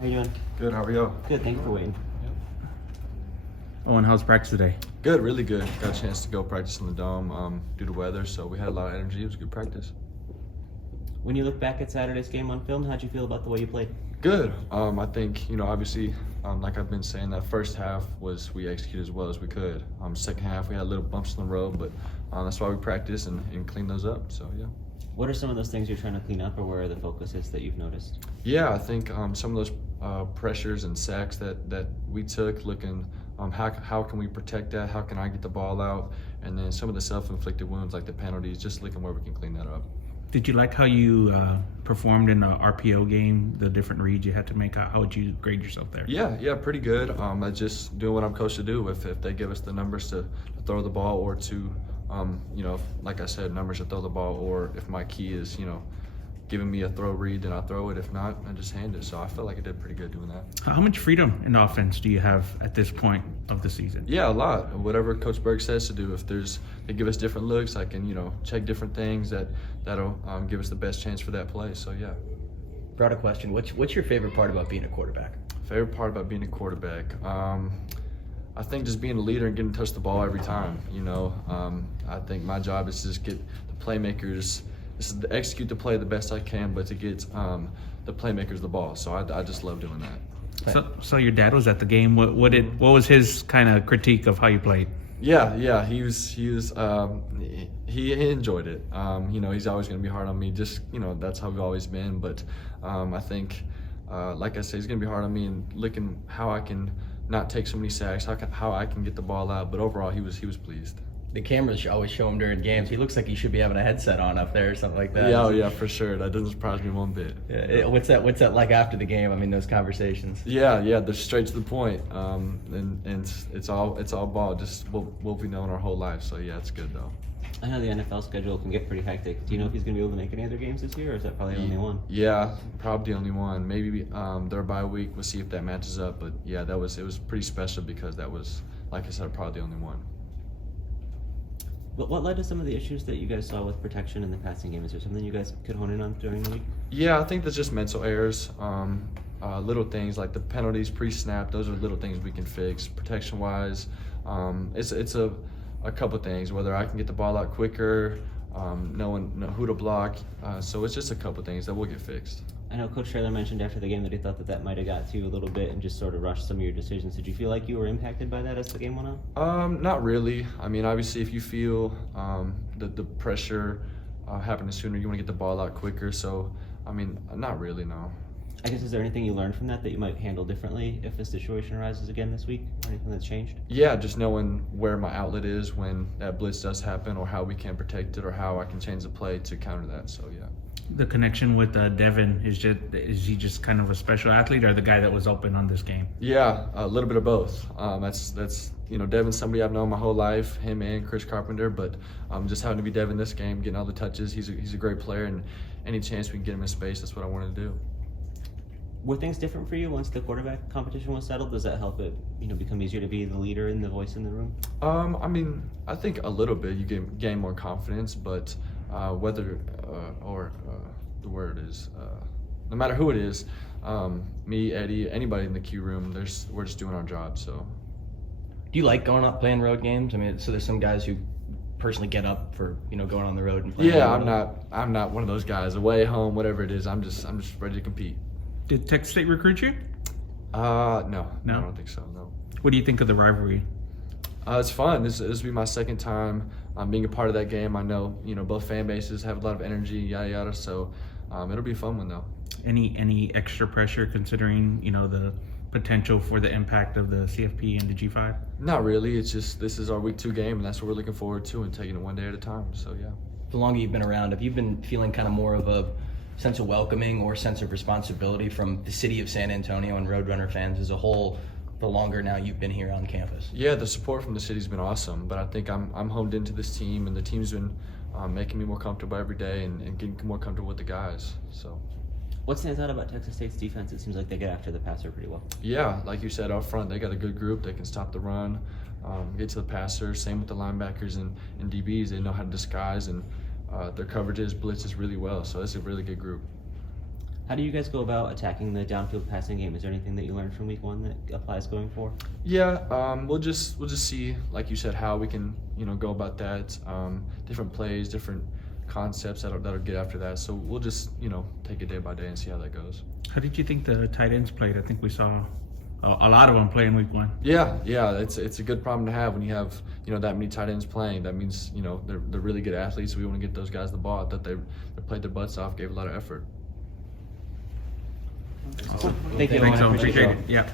How you doing? Good, how are you? Good, thank you for waiting. Owen, how's practice today? Good, really good. Got a chance to go practice in the dome due to weather, so we had a lot of energy. It was a good practice. When you look back at Saturday's game on film, how'd you feel about the way you played? Good. I think, obviously, like I've been saying, that first half we executed as well as we could. Second half, we had little bumps in the road, but that's why we practice and clean those up, so yeah. What are some of those things you're trying to clean up, or where are the focuses that you've noticed? Yeah, I think some of those pressures and sacks that we took, looking how can we protect that, how can I get the ball out, and then some of the self-inflicted wounds like the penalties, just looking where we can clean that up. Did you like how you performed in the RPO game, the different reads you had to make? How would you grade yourself there? Yeah, pretty good. I just doing what I'm coached to do. If they give us the numbers to throw the ball, or to, like I said, numbers to throw the ball, or if my key is, giving me a throw read, then I throw it. If not, I just hand it. So I feel like I did pretty good doing that. How much freedom in offense do you have at this point of the season? Yeah, a lot. Whatever Coach Berg says to do. If they give us different looks, I can, check different things that'll give us the best chance for that play. So yeah. Broader question: What's your favorite part about being a quarterback? Favorite part about being a quarterback? I think just being a leader and getting to touch the ball every time. I think my job is to just get the playmakers. This is to execute the play the best I can, but to get the playmakers the ball. So I just love doing that. So your dad was at the game. What was his kind of critique of how you played? Yeah, he enjoyed it. He's always going to be hard on me. Just that's how we've always been. But I think, like I said, he's going to be hard on me and looking how I can not take so many sacks, how I can get the ball out. But overall, he was pleased. The cameras always show him during games. He looks like he should be having a headset on up there or something like that. Yeah, for sure. That doesn't surprise me one bit. Yeah. What's that like after the game? I mean, those conversations. Yeah, they're straight to the point. And it's all ball. Just what we know in our whole life. So yeah, it's good though. I know the NFL schedule can get pretty hectic. Do you know if he's going to be able to make any other games this year, or is that probably the only one? Yeah, probably the only one. Maybe their bye week. We'll see if that matches up. But yeah, it was pretty special because that was, like I said, probably the only one. But what led to some of the issues that you guys saw with protection in the passing game? Is there something you guys could hone in on during the week? Yeah, I think that's just mental errors. Little things like the penalties pre-snap. Those are little things we can fix. Protection-wise, it's a couple things. Whether I can get the ball out quicker, knowing who to block. So it's just a couple things that will get fixed. I know Coach Traylor mentioned after the game that he thought that might have got to you a little bit and just sort of rushed some of your decisions. Did you feel like you were impacted by that as the game went on? Not really. I mean, obviously, if you feel the pressure happening sooner, you want to get the ball out quicker. So, I mean, not really, no. I guess, is there anything you learned from that you might handle differently if a situation arises again this week? Or anything that's changed? Yeah, just knowing where my outlet is when that blitz does happen, or how we can protect it, or how I can change the play to counter that. So, yeah. The connection with Devin, is he just kind of a special athlete, or the guy that was open on this game? Yeah, a little bit of both. That's Devin's somebody I've known my whole life, him and Chris Carpenter, but just having to be Devin this game, getting all the touches. He's a great player, and any chance we can get him in space, that's what I wanted to do. Were things different for you once the quarterback competition was settled? Does that help it, become easier to be the leader and the voice in the room? I mean, I think a little bit. You gain more confidence, but whether the word is, no matter who it is, me, Eddie, anybody in the Q room, we're just doing our job. So, Do you like going up playing road games? I mean, so there's some guys who personally get up for going on the road and playing. Yeah, I'm not one of those guys. Away, home, whatever it is, I'm just ready to compete. Did Texas State recruit you? No, I don't think so. No. What do you think of the rivalry? It's fun. This will be my second time being a part of that game. I know both fan bases have a lot of energy, yada yada. So it'll be a fun one though. Any extra pressure considering the potential for the impact of the CFP and the G5? Not really. It's just this is our week 2 game, and that's what we're looking forward to, and taking it one day at a time. So yeah. The longer you've been around, have you been feeling kind of more of a sense of welcoming or sense of responsibility from the city of San Antonio and Roadrunner fans as a whole, the longer now you've been here on campus? Yeah, the support from the city's been awesome, but I think I'm honed into this team, and the team's been making me more comfortable every day and getting more comfortable with the guys. So. What stands out about Texas State's defense? It seems like they get after the passer pretty well. Yeah, like you said, up front, they got a good group. They can stop the run, get to the passer. Same with the linebackers and DBs. They know how to disguise, and their coverages, blitzes really well. So it's a really good group. How do you guys go about attacking the downfield passing game? Is there anything that you learned from week 1 that applies going forward? Yeah, we'll just see, like you said, how we can go about that. Different plays, different concepts that'll get after that. So we'll just take it day by day and see how that goes. How did you think the tight ends played? I think we saw a lot of them play in week 1. Yeah, it's a good problem to have when you have that many tight ends playing. That means they're really good athletes. We want to get those guys the ball. I thought they played their butts off, gave a lot of effort. Thank you. Thanks, Owen. Appreciate Appreciate it. it. Yeah.